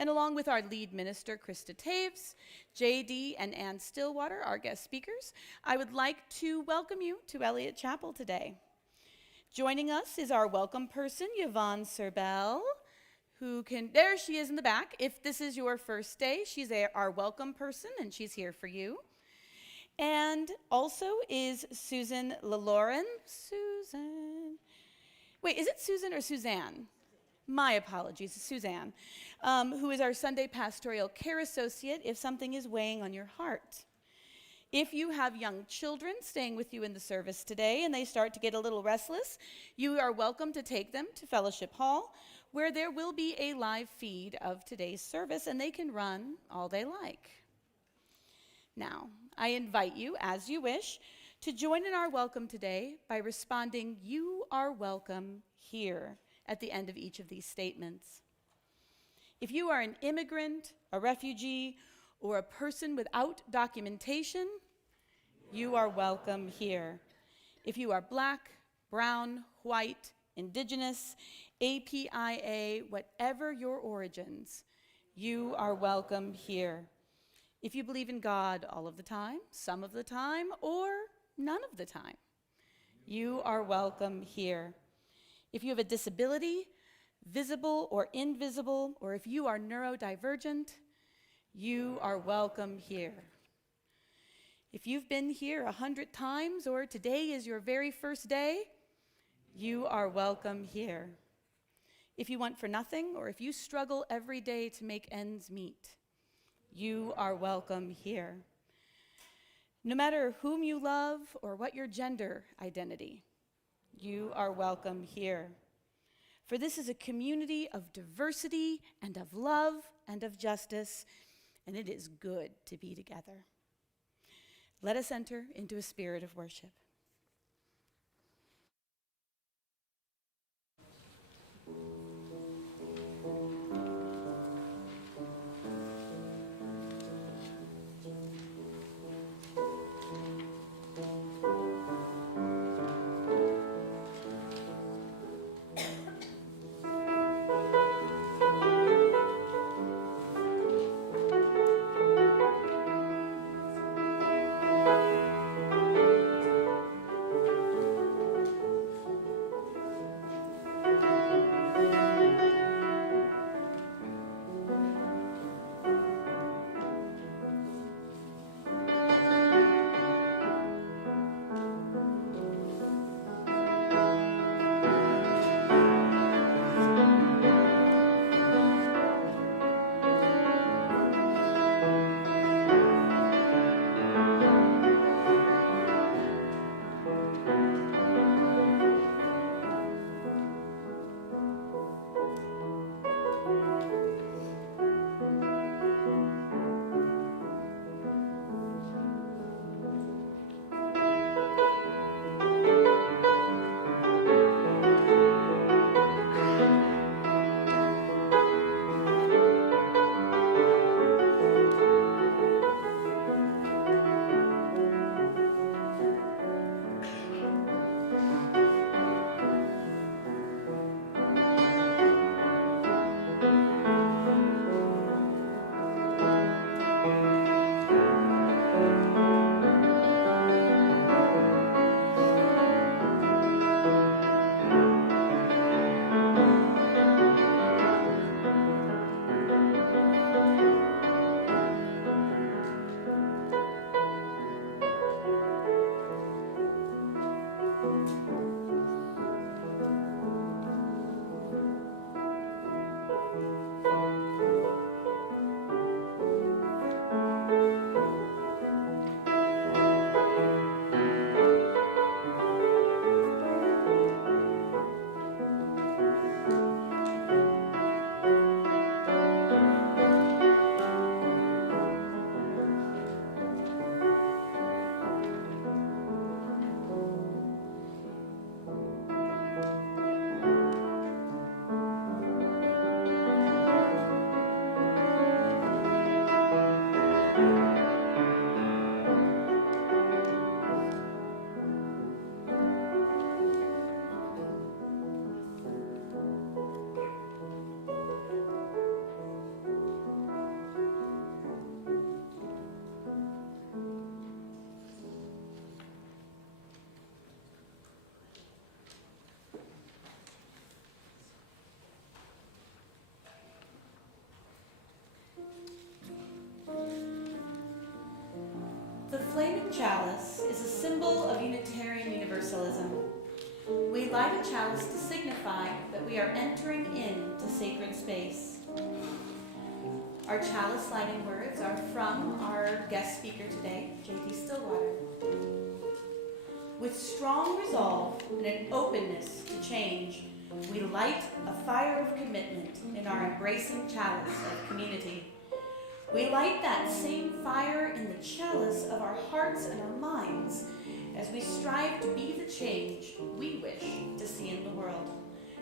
And along with our lead minister, Krista Taves, JD, and Ann Stillwater, our guest speakers, I would like to welcome you to Eliot Chapel today. Joining us is our welcome person, Yvonne Serbell, there she is in the back. If this is your first day, she's our welcome person, and she's here for you. And also is Susan LaLauren. Wait, is it Susan or Suzanne? My apologies, Suzanne, who is our Sunday Pastoral Care Associate if something is weighing on your heart. If you have young children staying with you in the service today and they start to get a little restless, you are welcome to take them to Fellowship Hall, where there will be a live feed of today's service, and they can run all they like. Now, I invite you, as you wish, to join in our welcome today by responding, "You are welcome here," at the end of each of these statements. If you are an immigrant, a refugee, or a person without documentation, you are welcome here. If you are Black, brown, white, indigenous, APIA, whatever your origins, you are welcome here. If you believe in God all of the time, some of the time, or none of the time, you are welcome here. If you have a disability, visible or invisible, or if you are neurodivergent, you are welcome here. If you've been here 100 times or today is your very first day, you are welcome here. If you want for nothing, or if you struggle every day to make ends meet, you are welcome here. No matter whom you love or what your gender identity, you are welcome here. For this is a community of diversity and of love and of justice, and it is good to be together. Let us enter into a spirit of worship. chalice is a symbol of Unitarian Universalism. We light a chalice to signify that we are entering into sacred space. Our chalice lighting words are from our guest speaker today, J.D. Stillwater. With strong resolve and an openness to change, we light a fire of commitment in our embracing chalice of community. We light that same fire in the chalice of our hearts and our minds as we strive to be the change we wish to see in the world,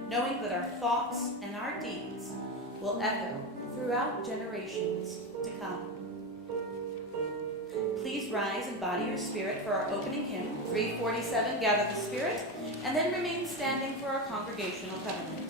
knowing that our thoughts and our deeds will echo throughout generations to come. Please rise and body your spirit for our opening hymn, 347, Gather the Spirit, and then remain standing for our congregational covenant.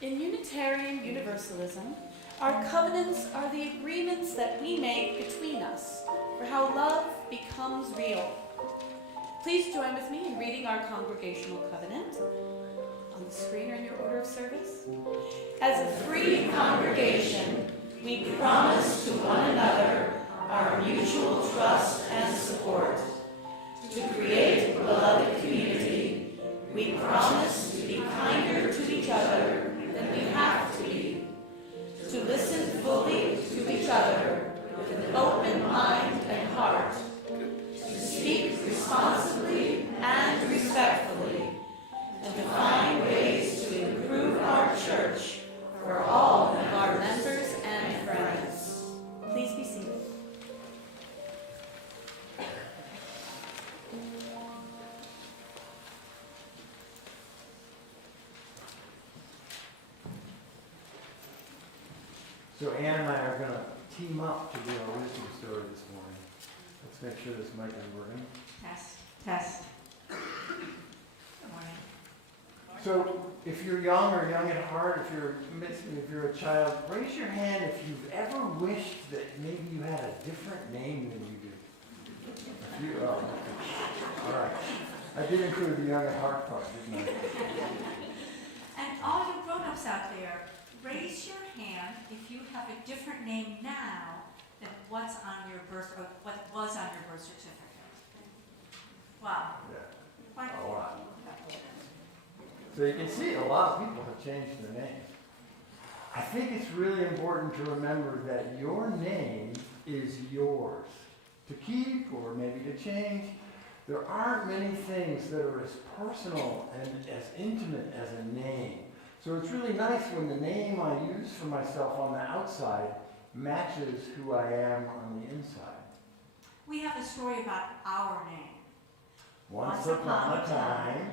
In Unitarian Universalism, our covenants are the agreements that we make between us for how love becomes real. Please join with me in reading our congregational covenant on the screen or in your order of service. As a free congregation, we promise to one another our mutual trust and support. To create a beloved community, we promise to be kinder to each other than we have to be. To listen fully to each other with an open mind and heart. To speak responsibly and respectfully. And to find ways to improve our church for all of our members and friends. Please be seated. So Ann and I are going to team up to do our wisdom story this morning. Let's make sure this mic is working. Test. Good morning. So if you're young or young at heart, if you're a child, raise your hand if you've ever wished that maybe you had a different name than you do. Oh, okay. All right. I did include the young at heart part, didn't I? And all you grown-ups out there, raise your hand if you have a different name now than what's on your birth or what was on your birth certificate. Wow. Yeah. A lot. So you can see a lot of people have changed their names. I think it's really important to remember that your name is yours to keep or maybe to change. There aren't many things that are as personal and as intimate as a name. So it's really nice when the name I use for myself on the outside matches who I am on the inside. We have a story about our name. Once upon a time,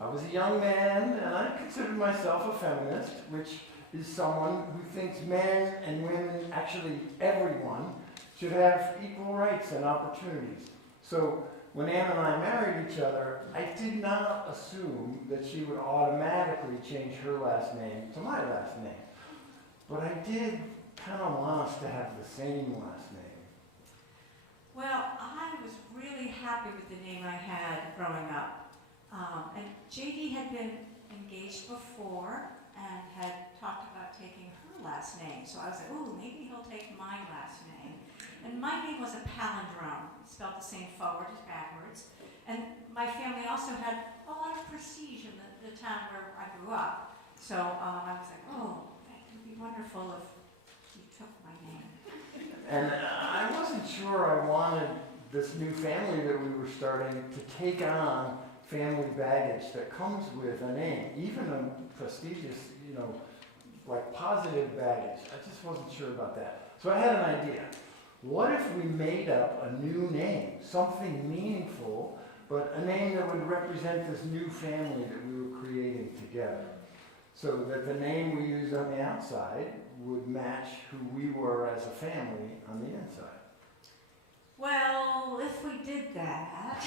I was a young man and I considered myself a feminist, which is someone who thinks men and women, actually everyone, should have equal rights and opportunities. So when Ann and I married each other, I did not assume that she would automatically change her last name to my last name. But I did kind of want us to have the same last name. Well, I was really happy with the name I had growing up. And JD had been engaged before and had talked about taking her last name. So I was like, ooh, maybe he'll take my last name. And my name was a palindrome, spelled the same forward as backwards. And my family also had a lot of prestige in the town where I grew up. So I was like, oh, it would be wonderful if you took my name. And I wasn't sure I wanted this new family that we were starting to take on family baggage that comes with a name, even a prestigious, like positive baggage. I just wasn't sure about that. So I had an idea. What if we made up a new name, something meaningful, but a name that would represent this new family that we were creating together, so that the name we use on the outside would match who we were as a family on the inside? Well, if we did that,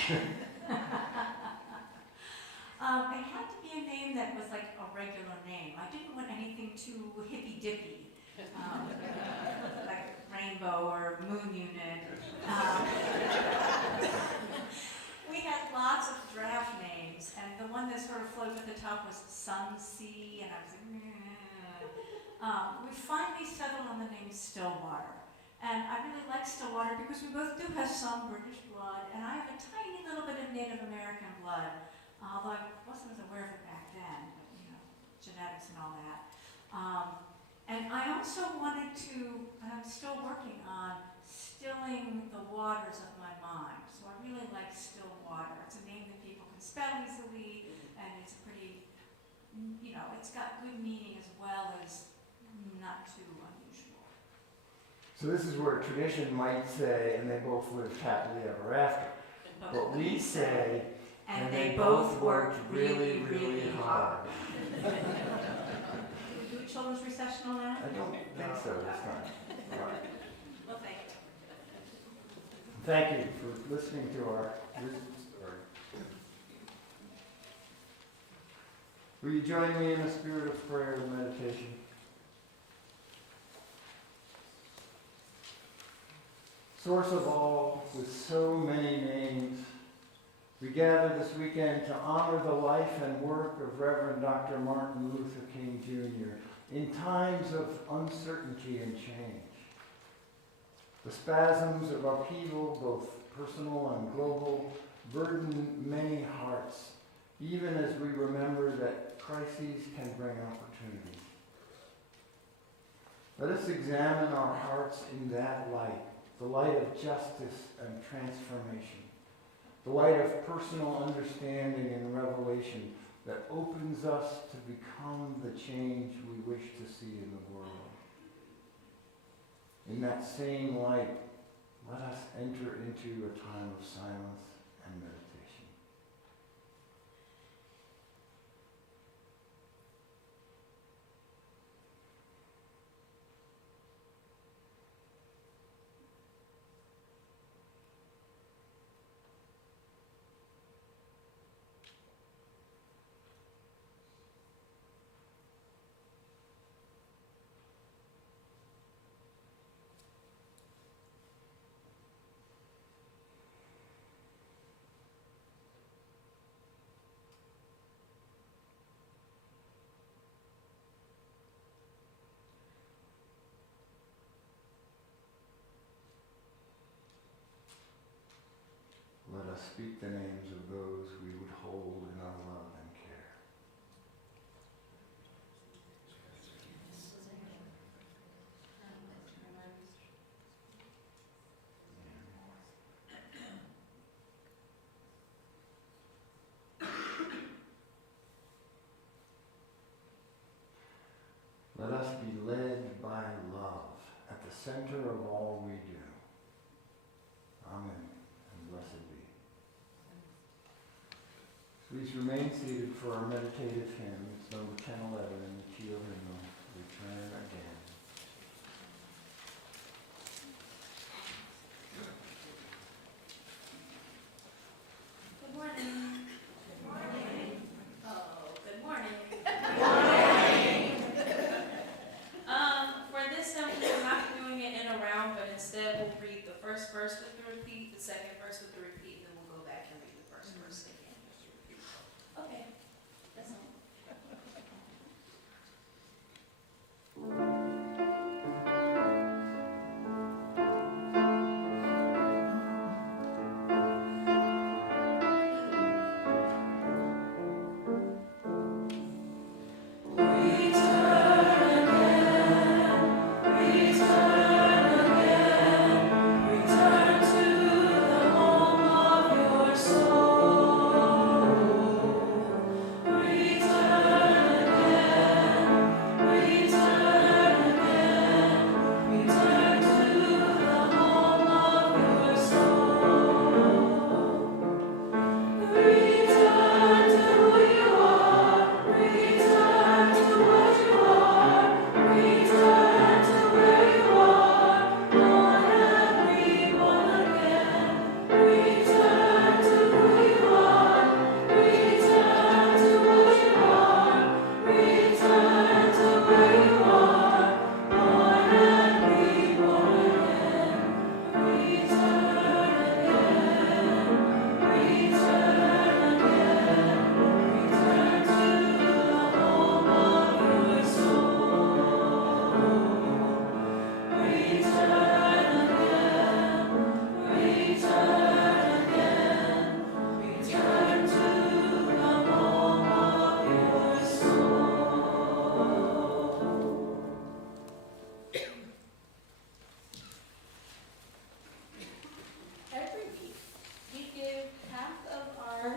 it had to be a name that was like a regular name. I didn't want anything too hippy-dippy, like Rainbow or Moon Unit. We had lots of draft names, and the one that sort of floated at the top was Sun Sea, and I was like, we finally settled on the name Stillwater. And I really like Stillwater because we both do have some British blood, and I have a tiny little bit of Native American blood, although I wasn't as aware of it back then, but genetics and all that. And I also wanted to, and I'm still working on stilling the waters of my mind. So I really like Stillwater. It's a name that people can spell easily, and it's pretty, it's got good meaning as well as not too unusual. So this is where tradition might say, and they both lived happily ever after. But we say, and they both worked really, really hard. hard. Can we do a children's recessional now? I don't think so this time. All right. Well, thank you. Thank you for listening to our wisdom story. Will you join me in a spirit of prayer and meditation? Source of all, with so many names, we gather this weekend to honor the life and work of Reverend Dr. Martin Luther King Jr. in times of uncertainty and change. The spasms of upheaval, both personal and global, burden many hearts, even as we remember that crises can bring opportunity. Let us examine our hearts in that light, the light of justice and transformation, the light of personal understanding and revelation that opens us to become the change we wish to see in the world. In that same light, let us enter into a time of silence and meditation. speak the names of those we would hold in our love and care. Let us be led by love at the center of all we do. Amen, and blessed be. Please remain seated for our meditative hymn. It's number 1011 in the key of hymnal, Return Again. Good morning. Good morning. Oh, good morning. For this hymn, we're not doing it in a round, but instead we'll read the first verse with the repeat, the second verse with the repeat, and then we'll go back and read the first verse again. Okay. That's all.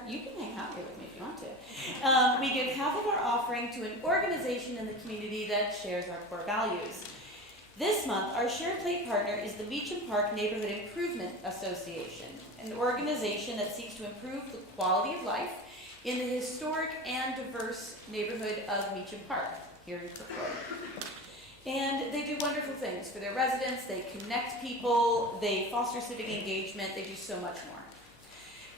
You can hang out here with me if you want to. We give half of our offering to an organization in the community that shares our core values. This month, our Share Plate partner is the Meacham Park Neighborhood Improvement Association, an organization that seeks to improve the quality of life in the historic and diverse neighborhood of Meacham Park here in Kirkwood. And they do wonderful things for their residents. They connect people, they foster civic engagement, they do so much more.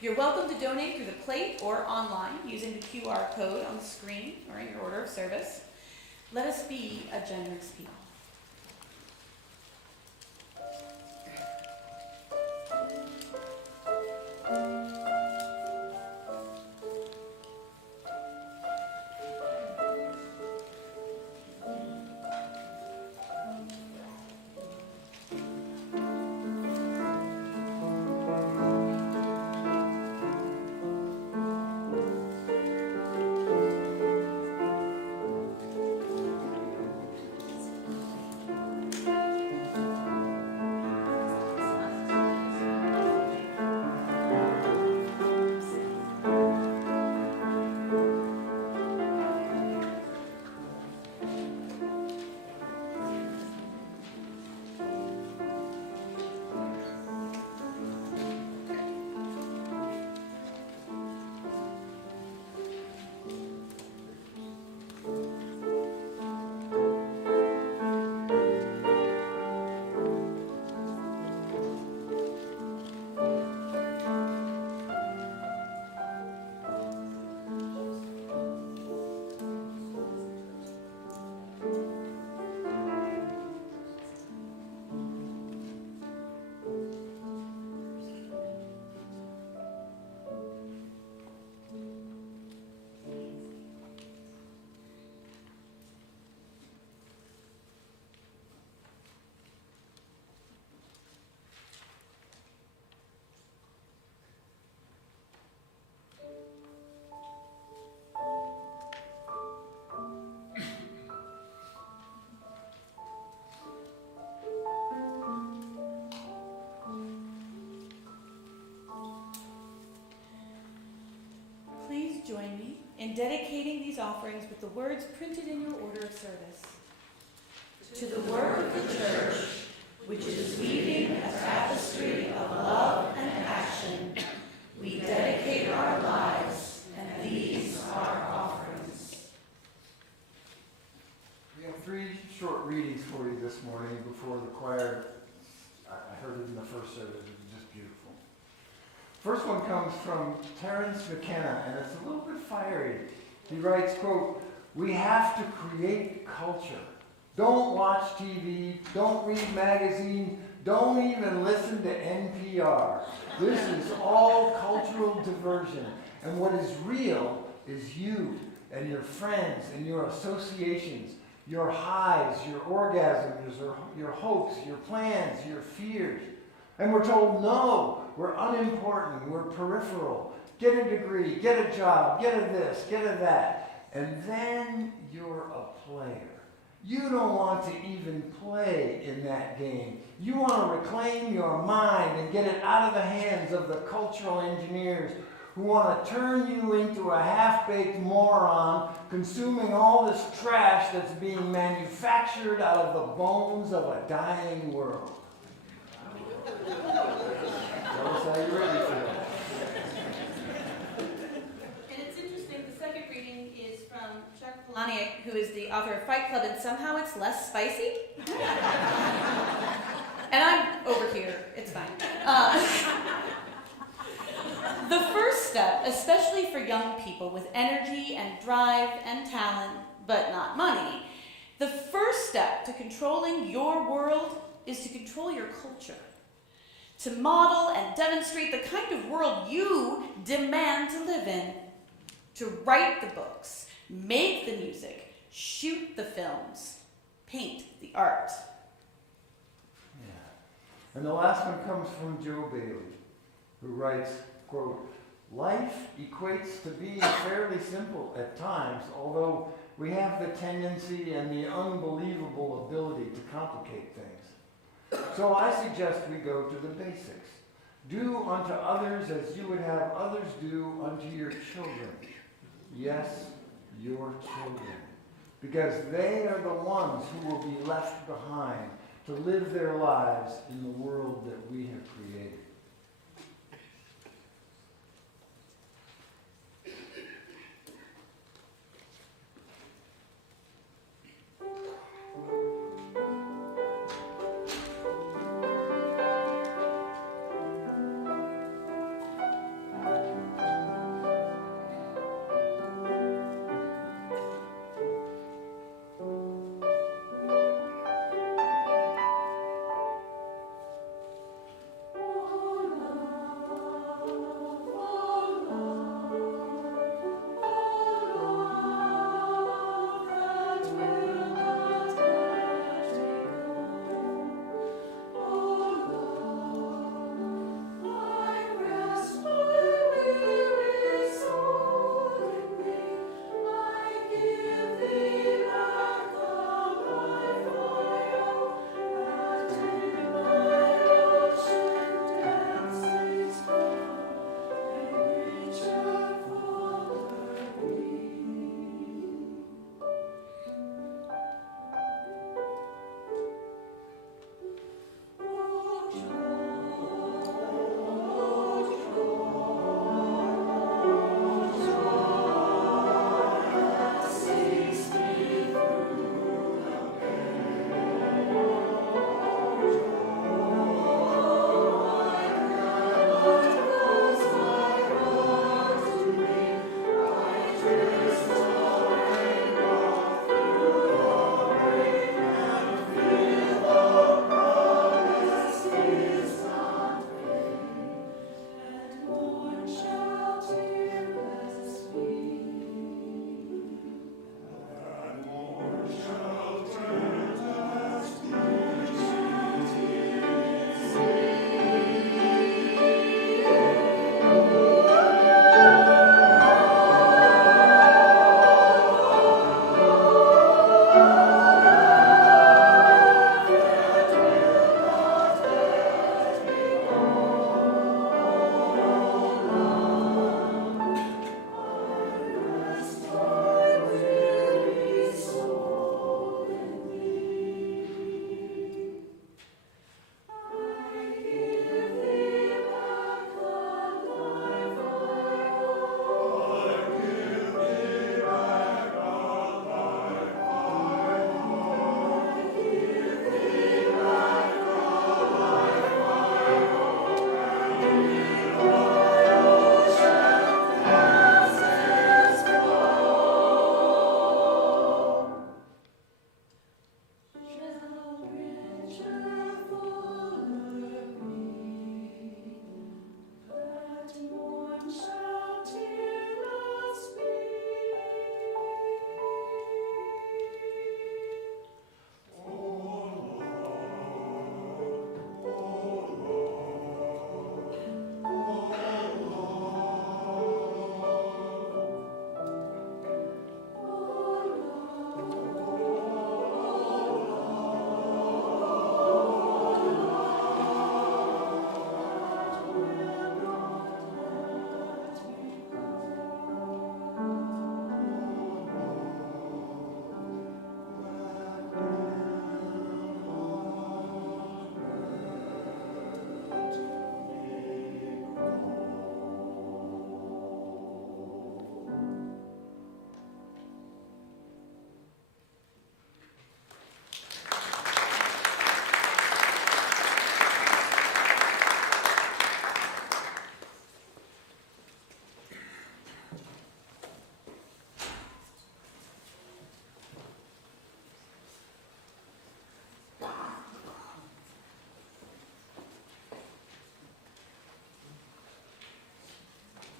You're welcome to donate through the plate or online using the QR code on the screen or in your order of service. Let us be a generous people. dedicating these offerings with the words printed in your order of service. To the work of the church, which is weaving a tapestry of love and passion, we dedicate our lives, and these are our offerings. We have 3 short readings for you this morning before the choir. I heard it in the first service. It was just beautiful. First one comes from Terence McKenna, and it's a little bit fiery. He writes, quote, "We have to create culture. Don't watch TV, don't read magazines, don't even listen to NPR. This is all cultural diversion. And what is real is you and your friends and your associations, your highs, your orgasms, your hopes, your plans, your fears. And we're told, no, we're unimportant, we're peripheral. Get a degree, get a job, get a this, get a that. And then you're a player. You don't want to even play in that game. You want to reclaim your mind and get it out of the hands of the cultural engineers who want to turn you into a half-baked moron consuming all this trash that's being manufactured out of the bones of a dying world." Tell us how you really feel. And it's interesting, the second reading is from Chuck Palahniuk, who is the author of Fight Club, and somehow it's less spicy. And I'm over here, it's fine. The first step, especially for young people with energy and drive and talent, but not money, the first step to controlling your world is to control your culture. To model and demonstrate the kind of world you demand to live in. To write the books, make the music, shoot the films, paint the art. Yeah. And the last one comes from Joe Bailey, who writes, quote, "Life equates to being fairly simple at times, although we have the tendency and the unbelievable ability to complicate things. So I suggest we go to the basics. Do unto others as you would have others do unto your children. Yes, your children. Because they are the ones who will be left behind to live their lives in the world that we have created." Oh,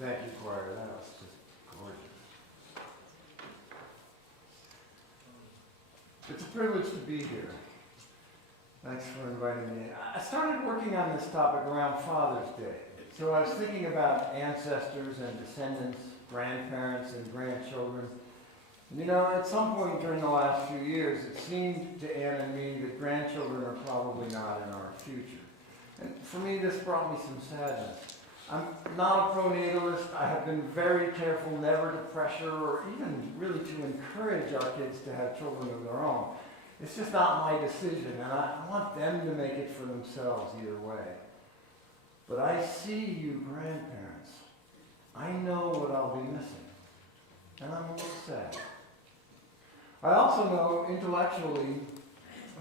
Thank you, choir. That was just gorgeous. It's a privilege to be here. Thanks for inviting me. I started working on this topic around Father's Day. So I was thinking about ancestors and descendants, grandparents and grandchildren. You know, at some point during the last few years, it seemed to Anne and me that grandchildren are probably not in our future. And for me, this brought me some sadness. I'm not a pronatalist. I have been very careful never to pressure or even really to encourage our kids to have children of their own. It's just not my decision, and I want them to make it for themselves either way. But I see you grandparents. I know what I'll be missing, and I'm a little sad. I also know intellectually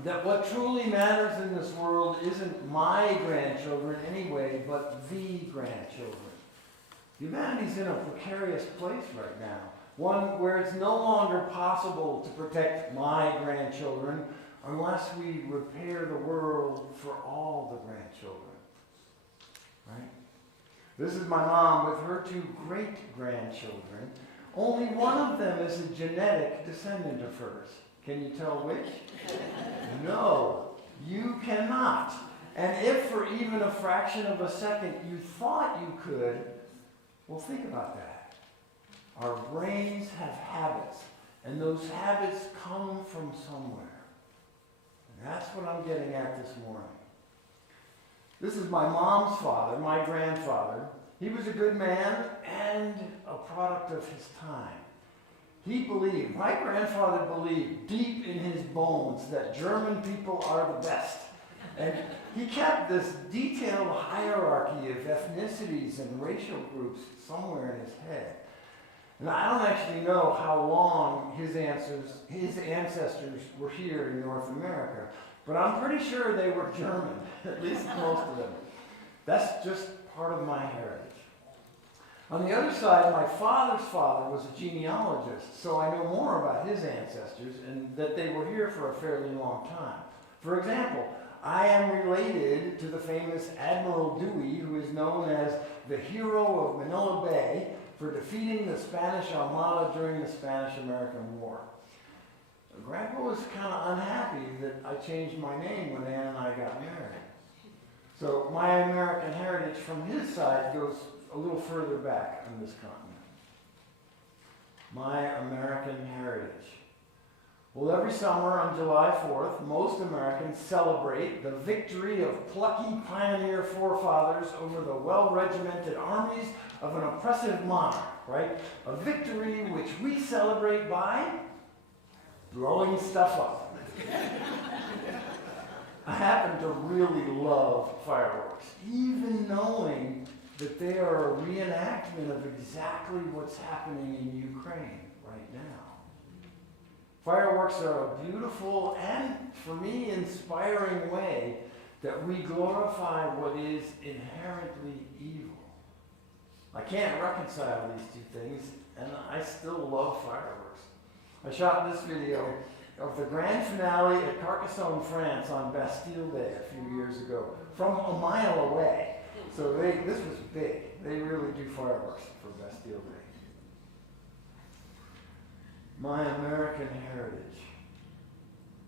that what truly matters in this world isn't my grandchildren anyway, but the grandchildren. Humanity's in a precarious place right now, one where it's no longer possible to protect my grandchildren unless we repair the world for all the grandchildren. Right? This is my mom with her 2 great-grandchildren. Only one of them is a genetic descendant of hers. Can you tell which? No, you cannot. And if for even a fraction of a second you thought you could, well, think about that. Our brains have habits, and those habits come from somewhere. And that's what I'm getting at this morning. This is my mom's father, my grandfather. He was a good man and a product of his time. My grandfather believed deep in his bones that German people are the best. And he kept this detailed hierarchy of ethnicities and racial groups somewhere in his head. And I don't actually know how long his ancestors were here in North America, but I'm pretty sure they were German, at least most of them. That's just part of my heritage. On the other side, my father's father was a genealogist, so I know more about his ancestors and that they were here for a fairly long time. For example, I am related to the famous Admiral Dewey, who is known as the hero of Manila Bay for defeating the Spanish Armada during the Spanish-American War. Grandpa was kind of unhappy that I changed my name when Ann and I got married. So my American heritage from his side goes a little further back on this continent. My American heritage. Well, every summer on July 4th, most Americans celebrate the victory of plucky pioneer forefathers over the well-regimented armies of an oppressive monarch, right? A victory which we celebrate by blowing stuff up. I happen to really love fireworks, even knowing that they are a reenactment of exactly what's happening in Ukraine right now. Fireworks are a beautiful and, for me, inspiring way that we glorify what is inherently evil. I can't reconcile these 2 things, and I still love fireworks. I shot this video of the grand finale at Carcassonne, France on Bastille Day a few years ago, from a mile away. So this was big. They really do fireworks for Bastille Day. My American heritage.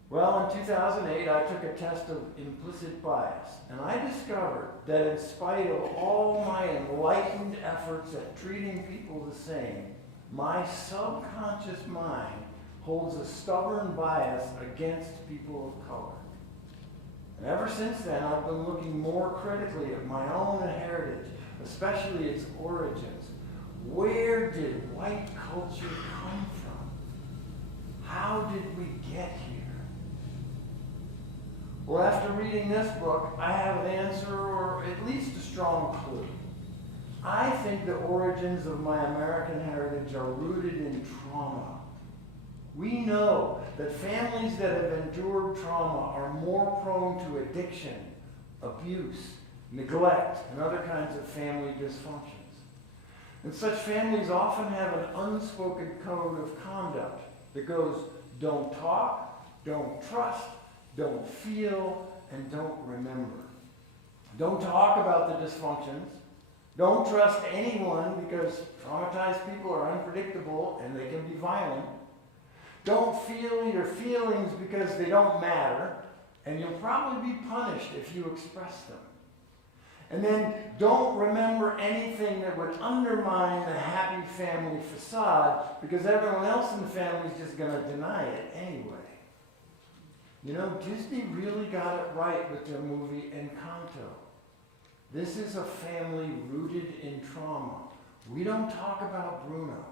Well, in 2008, I took a test of implicit bias, and I discovered that in spite of all my enlightened efforts at treating people the same, my subconscious mind holds a stubborn bias against people of color. And ever since then, I've been looking more critically at my own heritage, especially its origins. Where did white culture come from? How did we get here? Well, after reading this book, I have an answer, or at least a strong clue. I think the origins of my American heritage are rooted in trauma. We know that families that have endured trauma are more prone to addiction, abuse, neglect, and other kinds of family dysfunctions. And such families often have an unspoken code of conduct that goes, don't talk, don't trust, don't feel, and don't remember. Don't talk about the dysfunctions. Don't trust anyone because traumatized people are unpredictable and they can be violent. Don't feel your feelings because they don't matter, and you'll probably be punished if you express them. And then don't remember anything that would undermine the happy family facade because everyone else in the family is just going to deny it anyway. You know, Disney really got it right with their movie Encanto. This is a family rooted in trauma. We don't talk about Bruno.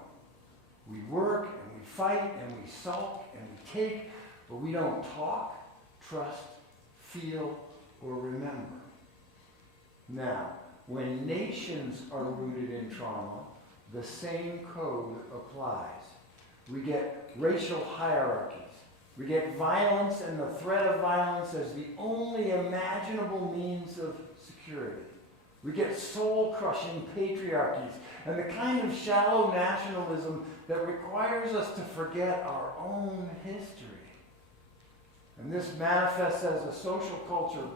We work and we fight and we sulk and we take, but we don't talk, trust, feel, or remember. Now, when nations are rooted in trauma, the same code applies. We get racial hierarchies. We get violence and the threat of violence as the only imaginable means of security. We get soul-crushing patriarchies and the kind of shallow nationalism that requires us to forget our own history. And this manifests as a social culture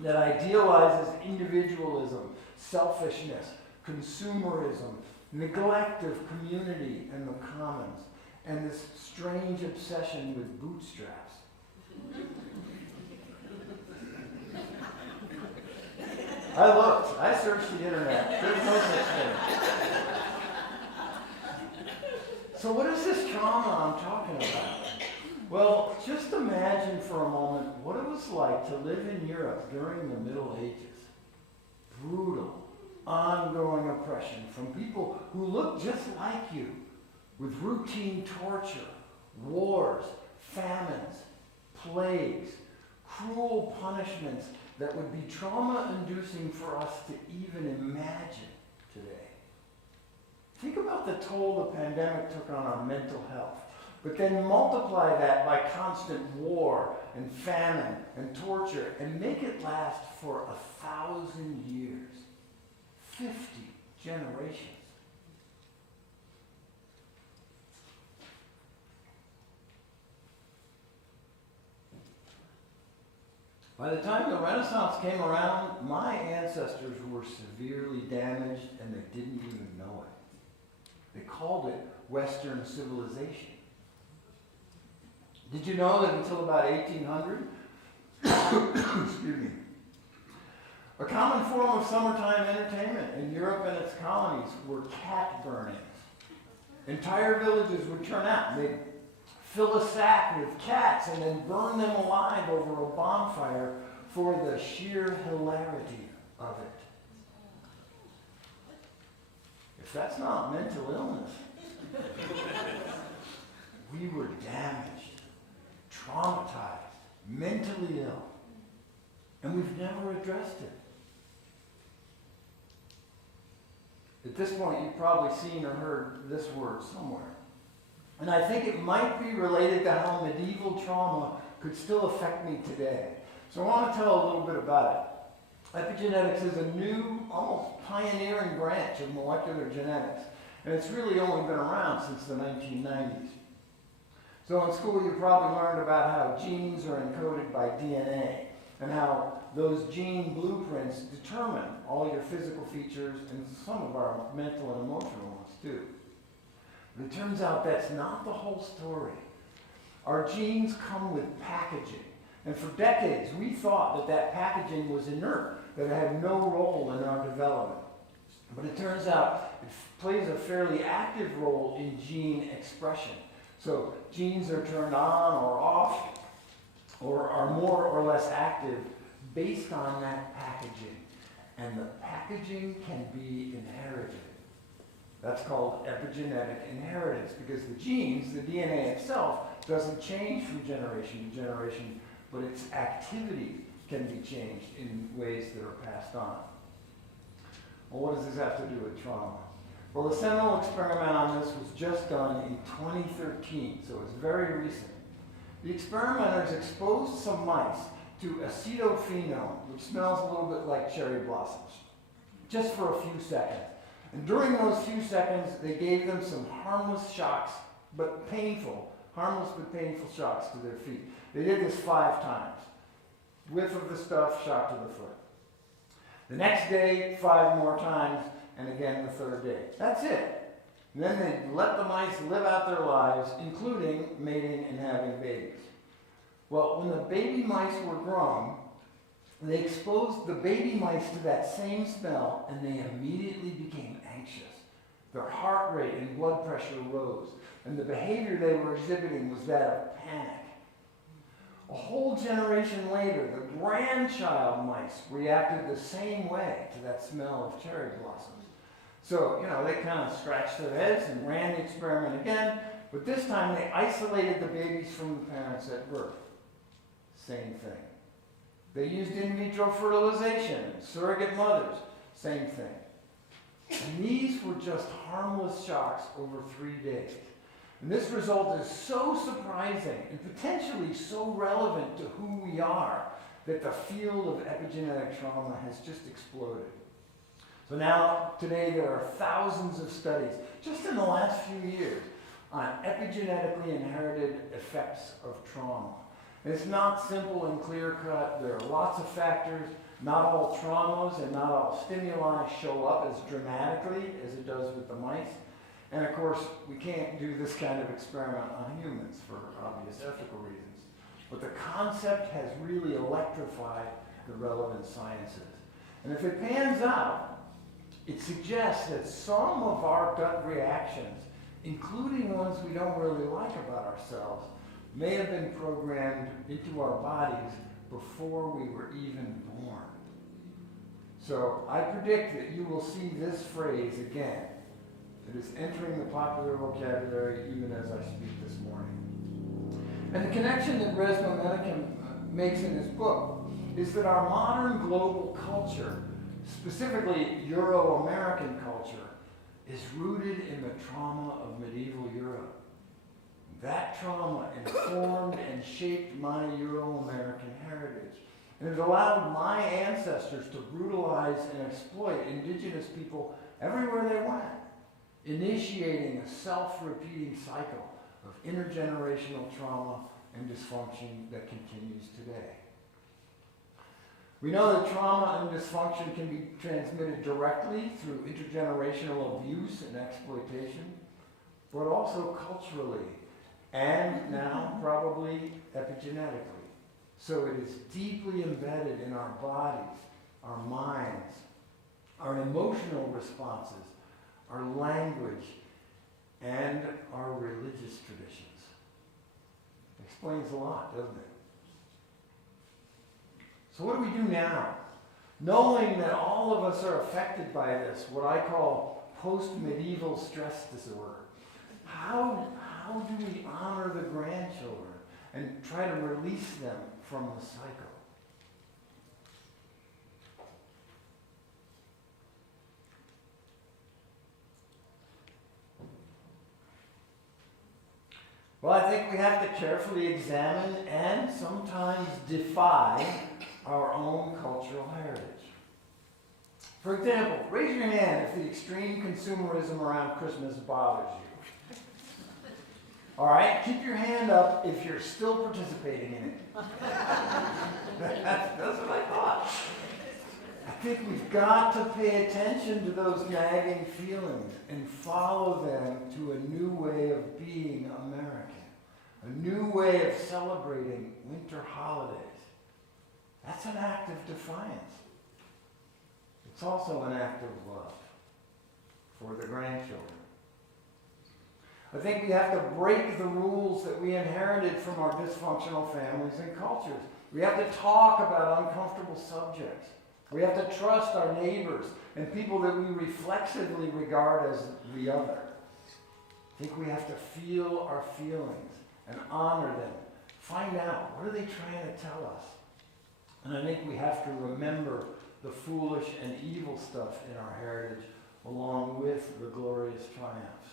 that idealizes individualism, selfishness, consumerism, neglect of community and the commons, and this strange obsession with bootstraps. I looked. I searched the internet. There's no such thing. So what is this trauma I'm talking about? Well, just imagine for a moment what it was like to live in Europe during the Middle Ages. Brutal, ongoing oppression from people who looked just like you, with routine torture, wars, famines, plagues, cruel punishments that would be trauma-inducing for us to even imagine today. Think about the toll the pandemic took on our mental health, but then multiply that by constant war and famine and torture and make it last for 1,000 years, 50 generations. By the time the Renaissance came around, my ancestors were severely damaged and they didn't even know it. They called it Western civilization. Did you know that until about 1800, excuse me, a common form of summertime entertainment in Europe and its colonies were cat burnings. Entire villages would turn out and they'd fill a sack with cats and then burn them alive over a bonfire for the sheer hilarity of it. If that's not mental illness, we were damaged, traumatized, mentally ill, and we've never addressed it. At this point, you've probably seen or heard this word somewhere. And I think it might be related to how medieval trauma could still affect me today. So I want to tell a little bit about it. Epigenetics is a new, almost pioneering branch of molecular genetics. And it's really only been around since the 1990s. So in school you probably learned about how genes are encoded by DNA and how those gene blueprints determine all your physical features and some of our mental and emotional ones too. But it turns out that's not the whole story. Our genes come with packaging. And for decades, we thought that that packaging was inert, that it had no role in our development. But it turns out it plays a fairly active role in gene expression. So genes are turned on or off, or are more or less active based on that packaging. And the packaging can be inherited. That's called epigenetic inheritance, because the genes, the DNA itself, doesn't change from generation to generation, but its activity can be changed in ways that are passed on. Well, what does this have to do with trauma? Well, the seminal experiment on this was just done in 2013, so it's very recent. The experimenters exposed some mice to acetophenone, which smells a little bit like cherry blossoms, just for a few seconds. And during those few seconds, they gave them some harmless shocks, but painful, harmless but painful shocks to their feet. They did this 5 times. Whiff of the stuff, shock to the foot. The next day, 5 more times, and again the third day. That's it. And then they let the mice live out their lives, including mating and having babies. Well, when the baby mice were grown, they exposed the baby mice to that same smell, and they immediately became anxious. Their heart rate and blood pressure rose, and the behavior they were exhibiting was that of panic. A whole generation later, the grandchild mice reacted the same way to that smell of cherry blossoms. So, they kind of scratched their heads and ran the experiment again, but this time they isolated the babies from the parents at birth. Same thing. They used in vitro fertilization and surrogate mothers. Same thing. And these were just harmless shocks over 3 days. And this result is so surprising and potentially so relevant to who we are that the field of epigenetic trauma has just exploded. So now, today, there are thousands of studies, just in the last few years, on epigenetically inherited effects of trauma. And it's not simple and clear-cut. There are lots of factors. Not all traumas and not all stimuli show up as dramatically as it does with the mice. And of course, we can't do this kind of experiment on humans for obvious ethical reasons. But the concept has really electrified the relevant sciences. And if it pans out, it suggests that some of our gut reactions, including ones we don't really like about ourselves, may have been programmed into our bodies before we were even born. So I predict that you will see this phrase again. It is entering the popular vocabulary even as I speak this morning. And the connection that Resmo Menachem makes in his book is that our modern global culture, specifically Euro-American culture, is rooted in the trauma of medieval Europe. That trauma informed and shaped my Euro-American heritage. And it allowed my ancestors to brutalize and exploit indigenous people everywhere they went, initiating a self-repeating cycle of intergenerational trauma and dysfunction that continues today. We know that trauma and dysfunction can be transmitted directly through intergenerational abuse and exploitation, but also culturally, and now probably epigenetically. So it is deeply embedded in our bodies, our minds, our emotional responses, our language, and our religious traditions. Explains a lot, doesn't it? So what do we do now? Knowing that all of us are affected by this, what I call post-medieval stress disorder, how do we honor the grandchildren and try to release them from the cycle? Well, I think we have to carefully examine and sometimes defy our own cultural heritage. For example, raise your hand if the extreme consumerism around Christmas bothers you. All right, keep your hand up if you're still participating in it. That's what I thought. I think we've got to pay attention to those nagging feelings and follow them to a new way of being American, a new way of celebrating winter holidays. That's an act of defiance. It's also an act of love for the grandchildren. I think we have to break the rules that we inherited from our dysfunctional families and cultures. We have to talk about uncomfortable subjects. We have to trust our neighbors and people that we reflexively regard as the other. I think we have to feel our feelings and honor them. Find out, what are they trying to tell us? And I think we have to remember the foolish and evil stuff in our heritage along with the glorious triumphs.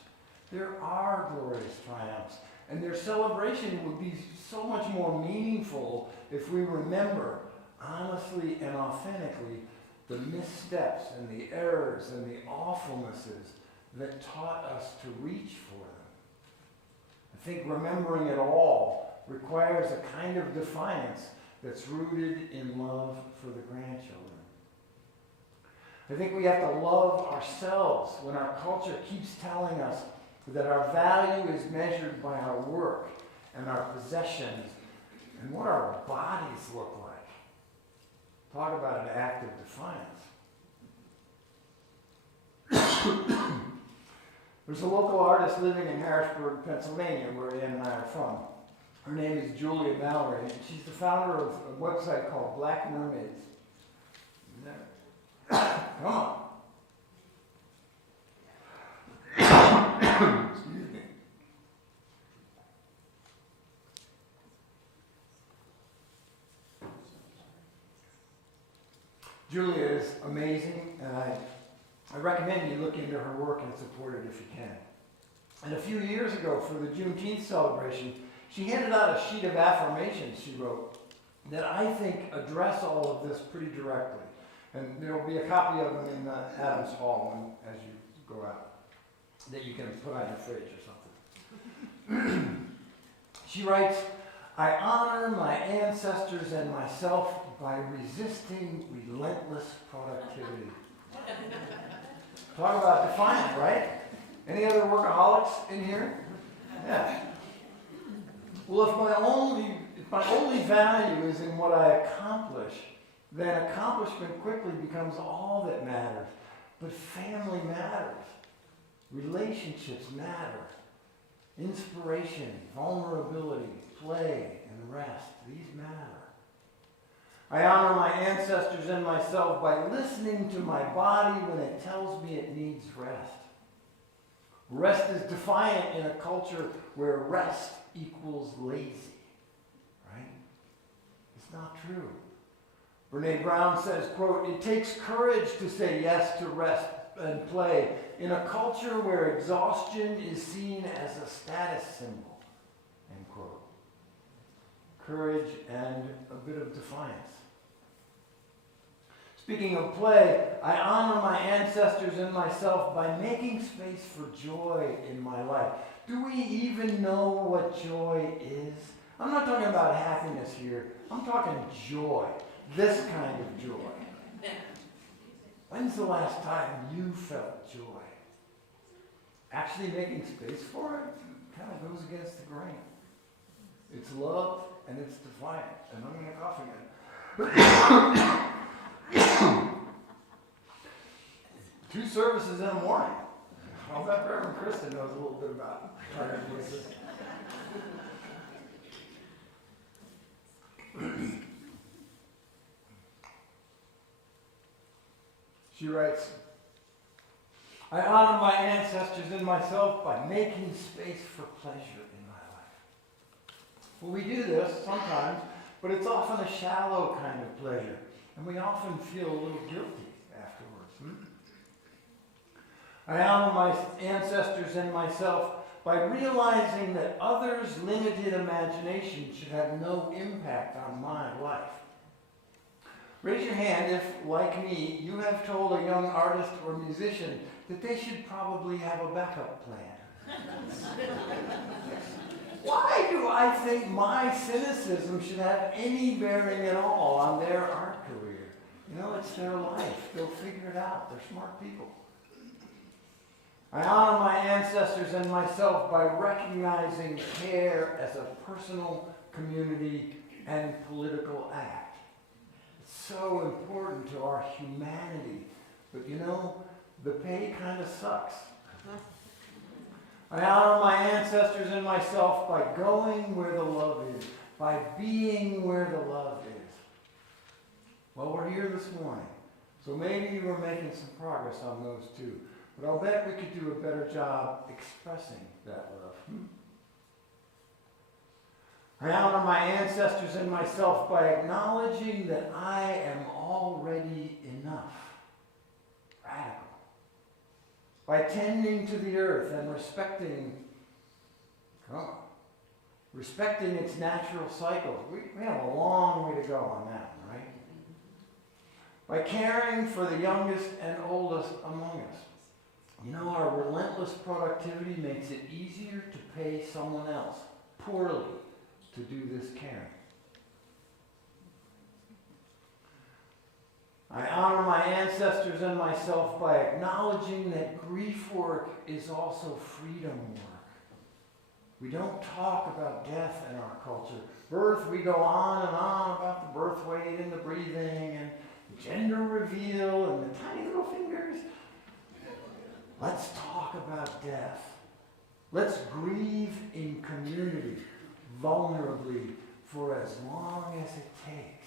There are glorious triumphs, and their celebration would be so much more meaningful if we remember honestly and authentically the missteps and the errors and the awfulnesses that taught us to reach for them. I think remembering it all requires a kind of defiance that's rooted in love for the grandchildren. I think we have to love ourselves when our culture keeps telling us that our value is measured by our work and our possessions and what our bodies look like. Talk about an act of defiance. There's a local artist living in Harrisburg, Pennsylvania, where Ann and I are from. Her name is Julia Mallory, and she's the founder of a website called Black Mermaids. Come on. Excuse me. Julia is amazing, and I recommend you look into her work and support it if you can. And a few years ago, for the Juneteenth celebration, she handed out a sheet of affirmations she wrote that I think address all of this pretty directly. And there will be a copy of them in Adams Hall as you go out that you can put on your fridge or something. She writes, I honor my ancestors and myself by resisting relentless productivity. Talk about defiant, right? Any other workaholics in here? Yeah. Well, if my only value is in what I accomplish, then accomplishment quickly becomes all that matters. But family matters. Relationships matter. Inspiration, vulnerability, play, and rest, these matter. I honor my ancestors and myself by listening to my body when it tells me it needs rest. Rest is defiant in a culture where rest equals lazy, right? It's not true. Brene Brown says, quote, it takes courage to say yes to rest and play in a culture where exhaustion is seen as a status symbol, end quote. Courage and a bit of defiance. Speaking of play, I honor my ancestors and myself by making space for joy in my life. Do we even know what joy is? I'm not talking about happiness here. I'm talking joy. This kind of joy. When's the last time you felt joy? Actually making space for it kind of goes against the grain. It's love and it's defiant. And I'm going to cough again. 2 services in the morning. I'll bet Reverend Kristen knows a little bit about tired voices. She writes, I honor my ancestors and myself by making space for pleasure in my life. Well, we do this sometimes, but it's often a shallow kind of pleasure, and we often feel a little guilty afterwards. I honor my ancestors and myself by realizing that others' limited imagination should have no impact on my life. Raise your hand if, like me, you have told a young artist or musician that they should probably have a backup plan. Why do I think my cynicism should have any bearing at all on their art career? You know, it's their life. They'll figure it out. They're smart people. I honor my ancestors and myself by recognizing care as a personal, community, and political act. So important to our humanity. But you know, the pay kind of sucks. I honor my ancestors and myself by going where the love is, by being where the love is. Well, we're here this morning, so maybe you were making some progress on those too. But I'll bet we could do a better job expressing that love. I honor my ancestors and myself by acknowledging that I am already enough. Radical. By tending to the earth and respecting its natural cycles. We have a long way to go on that, right? By caring for the youngest and oldest among us. You know, our relentless productivity makes it easier to pay someone else poorly to do this caring. I honor my ancestors ancestors and myself by acknowledging that grief work is also freedom work. We don't talk about death in our culture. Birth, we go on and on about the birth weight and the breathing and the gender reveal and the tiny little fingers. Let's talk about death. Let's grieve in community, vulnerably, for as long as it takes.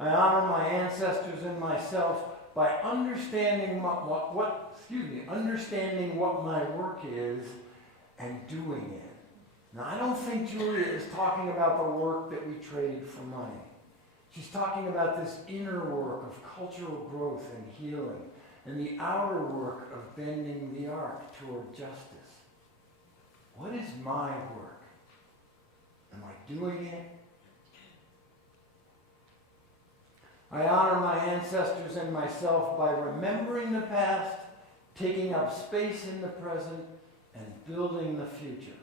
I honor my ancestors and myself by understanding understanding what my work is and doing it. Now, I don't think Julia is talking about the work that we trade for money. She's talking about this inner work of cultural growth and healing, and the outer work of bending the arc toward justice. What is my work? Am I doing it? I honor my ancestors and myself by remembering the past, taking up space in the present, and building the future.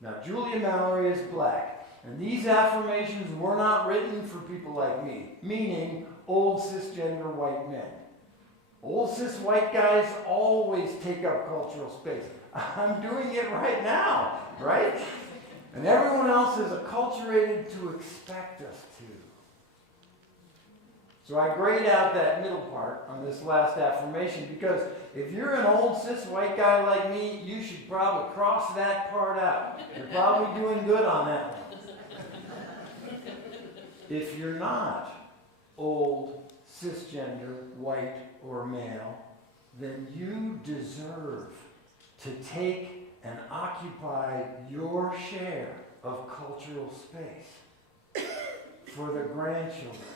Now, Julia Mallory is black, and these affirmations were not written for people like me, meaning old cisgender white men. Old cis white guys always take up cultural space. I'm doing it right now, right? And everyone else is acculturated to expect us to. So I grayed out that middle part on this last affirmation because if you're an old cis white guy like me, you should probably cross that part out. You're probably doing good on that one. If you're not old, cisgender, white, or male, then you deserve to take and occupy your share of cultural space for the grandchildren.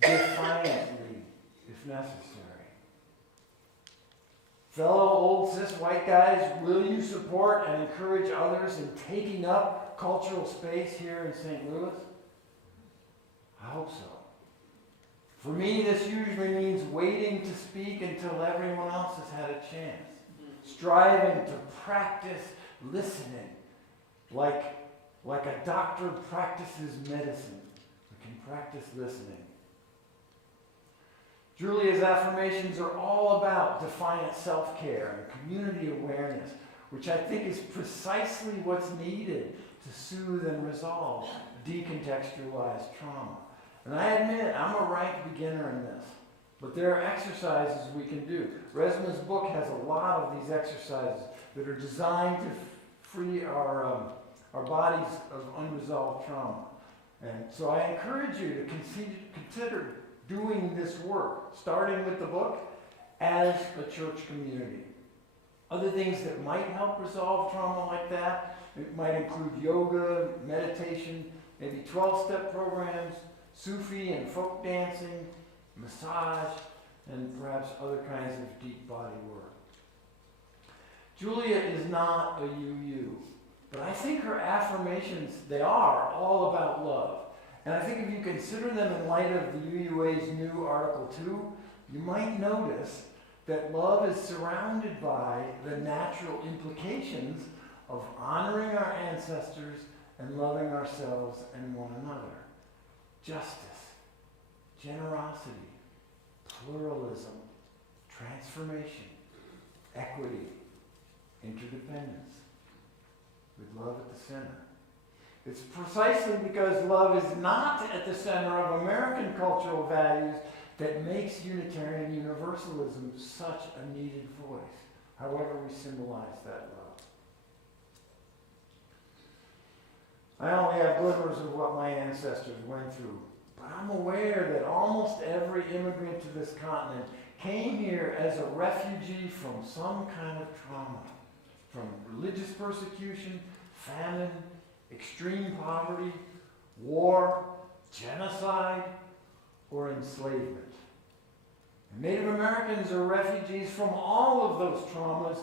Defiantly, if necessary. Fellow old cis white guys, will you support and encourage others in taking up cultural space here in St. Louis? I hope so. For me, this usually means waiting to speak until everyone else has had a chance. Striving to practice listening like a doctor practices medicine. We can practice listening. Julia's affirmations are all about defiant self-care and community awareness, which I think is precisely what's needed to soothe and resolve decontextualized trauma. And I admit, I'm a rank beginner in this, but there are exercises we can do. Resma's book has a lot of these exercises that are designed to free our bodies of unresolved trauma. And so I encourage you to consider doing this work, starting with the book, as a church community. Other things that might help resolve trauma like that, it might include yoga, meditation, maybe 12-step programs, Sufi and folk dancing, massage, and perhaps other kinds of deep body work. Julia is not a UU, but I think her affirmations, they are all about love. And I think if you consider them in light of the UUA's new Article 2, you might notice that love is surrounded by the natural implications of honoring our ancestors and loving ourselves and one another. Justice, generosity, pluralism, transformation, equity, interdependence, with love at the center. It's precisely because love is not at the center of American cultural values that makes Unitarian Universalism such a needed voice, however we symbolize that love. I only have glimmers of what my ancestors went through, but I'm aware that almost every immigrant to this continent came here as a refugee from some kind of trauma, from religious persecution, famine, extreme poverty, war, genocide, or enslavement. And Native Americans are refugees from all of those traumas,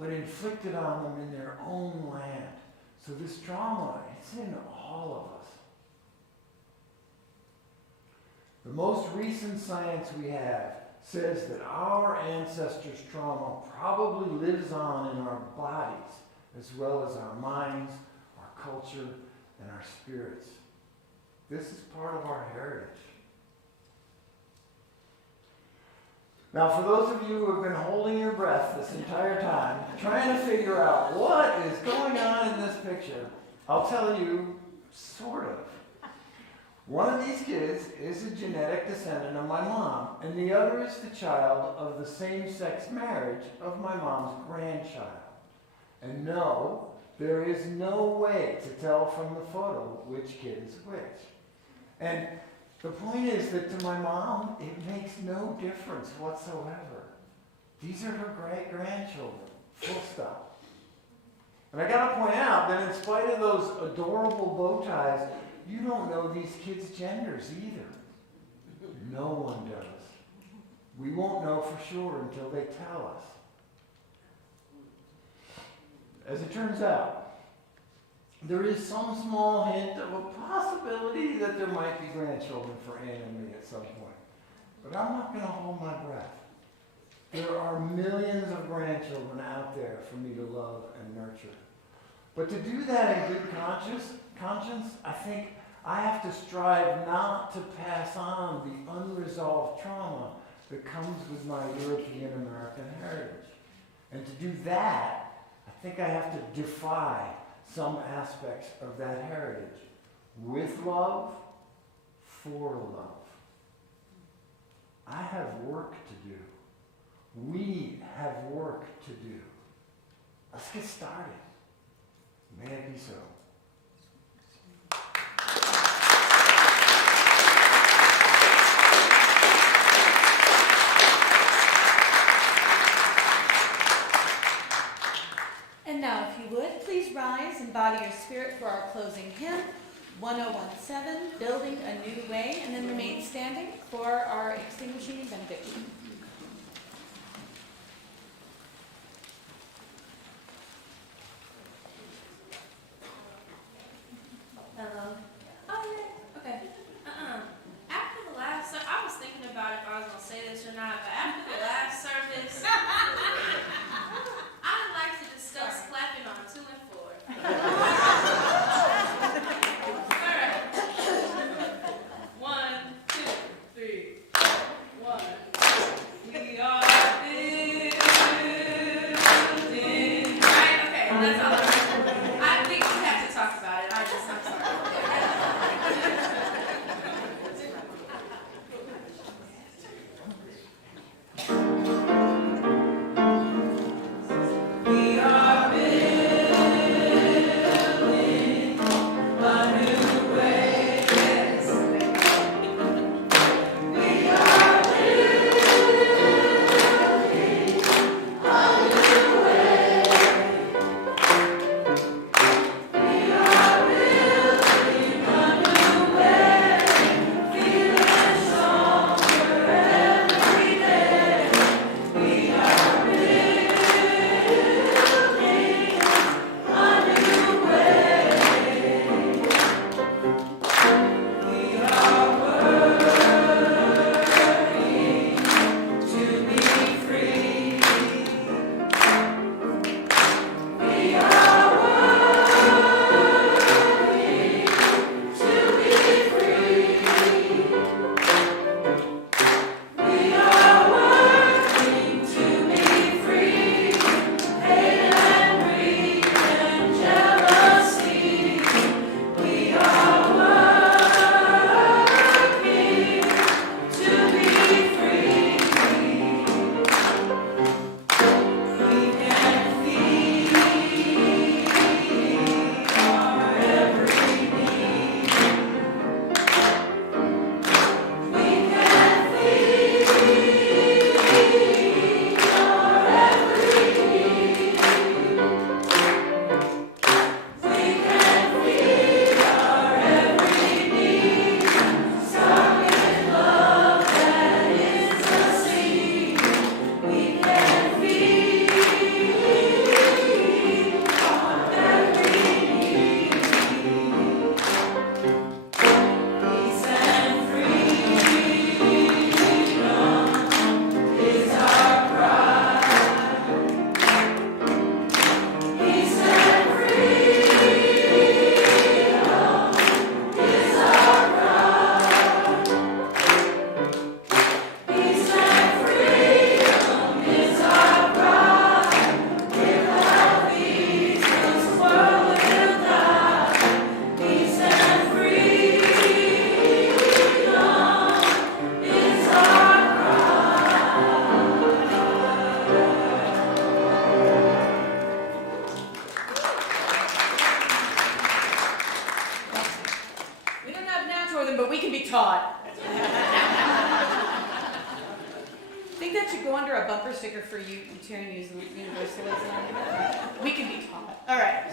but inflicted on them in their own land. So this trauma, it's in all of us. The most recent science we have says that our ancestors' trauma probably lives on in our bodies, as well as our minds, our culture, and our spirits. This is part of our heritage. Now, for those of you who have been holding your breath this entire time, trying to figure out what is going on in this picture, I'll tell you, sort of. One of these kids is a genetic descendant of my mom, and the other is the child of the same-sex marriage of my mom's grandchild. And no, there is no way to tell from the photo which kid is which. And the point is that to my mom, it makes no difference whatsoever. These are her great-grandchildren, full stop. And I gotta point out that in spite of those adorable bow ties, you don't know these kids' genders either. No one does. We won't know for sure until they tell us. As it turns out, there is some small hint of a possibility that there might be grandchildren for Anne and me at some point. But I'm not going to hold my breath. There are millions of grandchildren out there for me to love and nurture. But to do that in good conscience, I think I have to strive not to pass on the unresolved trauma that comes with my European American heritage. And to do that, I think I have to defy some aspects of that heritage with love, for love. I have work to do. We have work to do. Let's get started. May it be so. And now, if you would, please rise and body your spirit for our closing hymn, 1017, Building a New Way, and then remain standing for our extinguishing and benediction. Hello. Oh, yeah. Okay. After the last service, I was thinking about if I was going to say this or not, but after the last service, I'd like to discuss clapping on 2 and 4. All right. 1, 2, 3. 1, can be taught. Think that should go under a bumper sticker for you Unitarian Universalism. We can be taught. All right.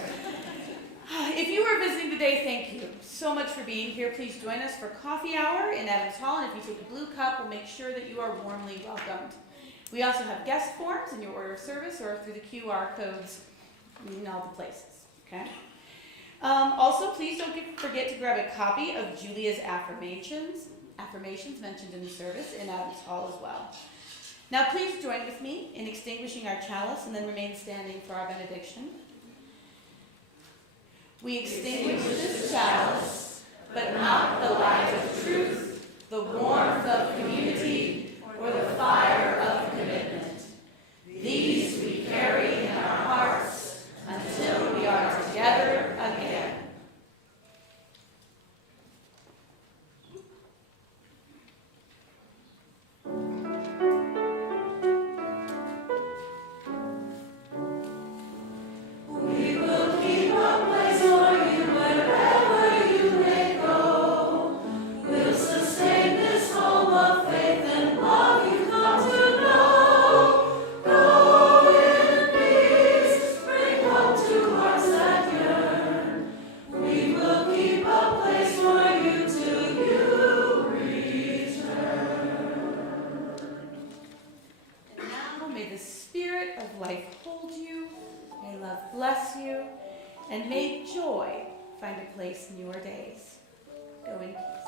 If you are visiting today, thank you so much for being here. Please join us for coffee hour in Adams Hall, and if you take a blue cup, we'll make sure that you are warmly welcomed. We also have guest forms in your order of service or through the QR codes in all the places. Okay. Also, please don't forget to grab a copy of Julia's affirmations mentioned in the service in Adams Hall as well. Now, please join with me in extinguishing our chalice and then remain standing for our benediction. We extinguish this chalice, but not the light of truth, the warmth of community, or the fire of commitment. These we carry in our hearts until we are together again. Bless you, and may joy find a place in your days. Go in peace.